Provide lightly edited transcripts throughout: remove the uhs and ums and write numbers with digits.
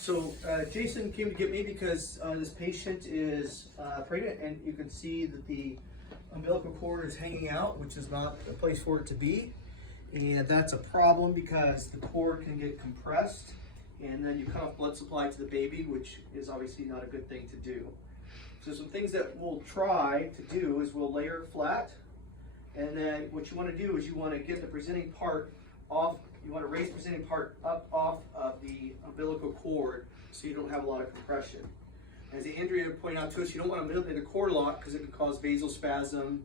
So Jason came to get me because this patient is pregnant, and you can see that the umbilical cord is hanging out, which is not the place for it to be. And that's a problem because the cord can get compressed, and then you cut off blood supply to the baby, which is obviously not a good thing to do. So some things that we'll try to do is we'll layer it flat, and then what you want to do is you want to get the presenting part off. You want to raise the presenting part up off of the umbilical cord so you don't have a lot of compression. As Andrea pointed out to us, you don't want to middle the cord lock because it can cause vasospasm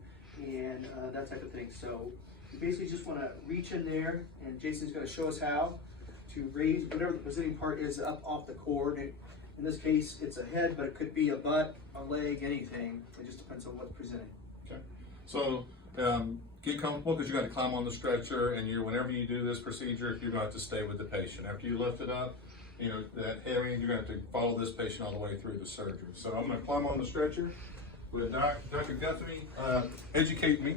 and that type of thing. So you basically just want to reach in there, and Jason's going to show us how to raise whatever the presenting part is up off the cord. And in this case, it's a head, but it could be a butt, a leg, anything. It just depends on what's presenting. Okay. So get comfortable because you're going to climb on the stretcher, and whenever you do this procedure, you're going to have to stay with the patient. After you lift it up, that heavy, you're going to have to follow this patient all the way through the surgery. So I'm going to climb on the stretcher with Dr. Guthrie educate me.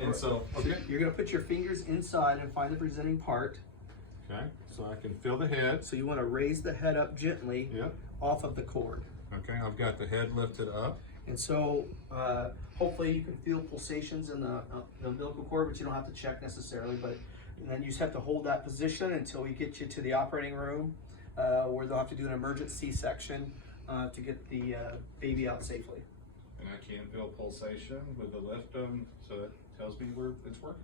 And so, okay. You're going to put your fingers inside and find the presenting part. Okay, so I can feel the head. So you want to raise the head up gently off of the cord. Okay, I've got the head lifted up. And so hopefully you can feel pulsations in the umbilical cord, but you don't have to check necessarily. And then you just have to hold that position until we get you to the operating room where they'll have to do an emergent C-section to get the baby out safely. And I can feel pulsation with the lift, so that tells me where it's working.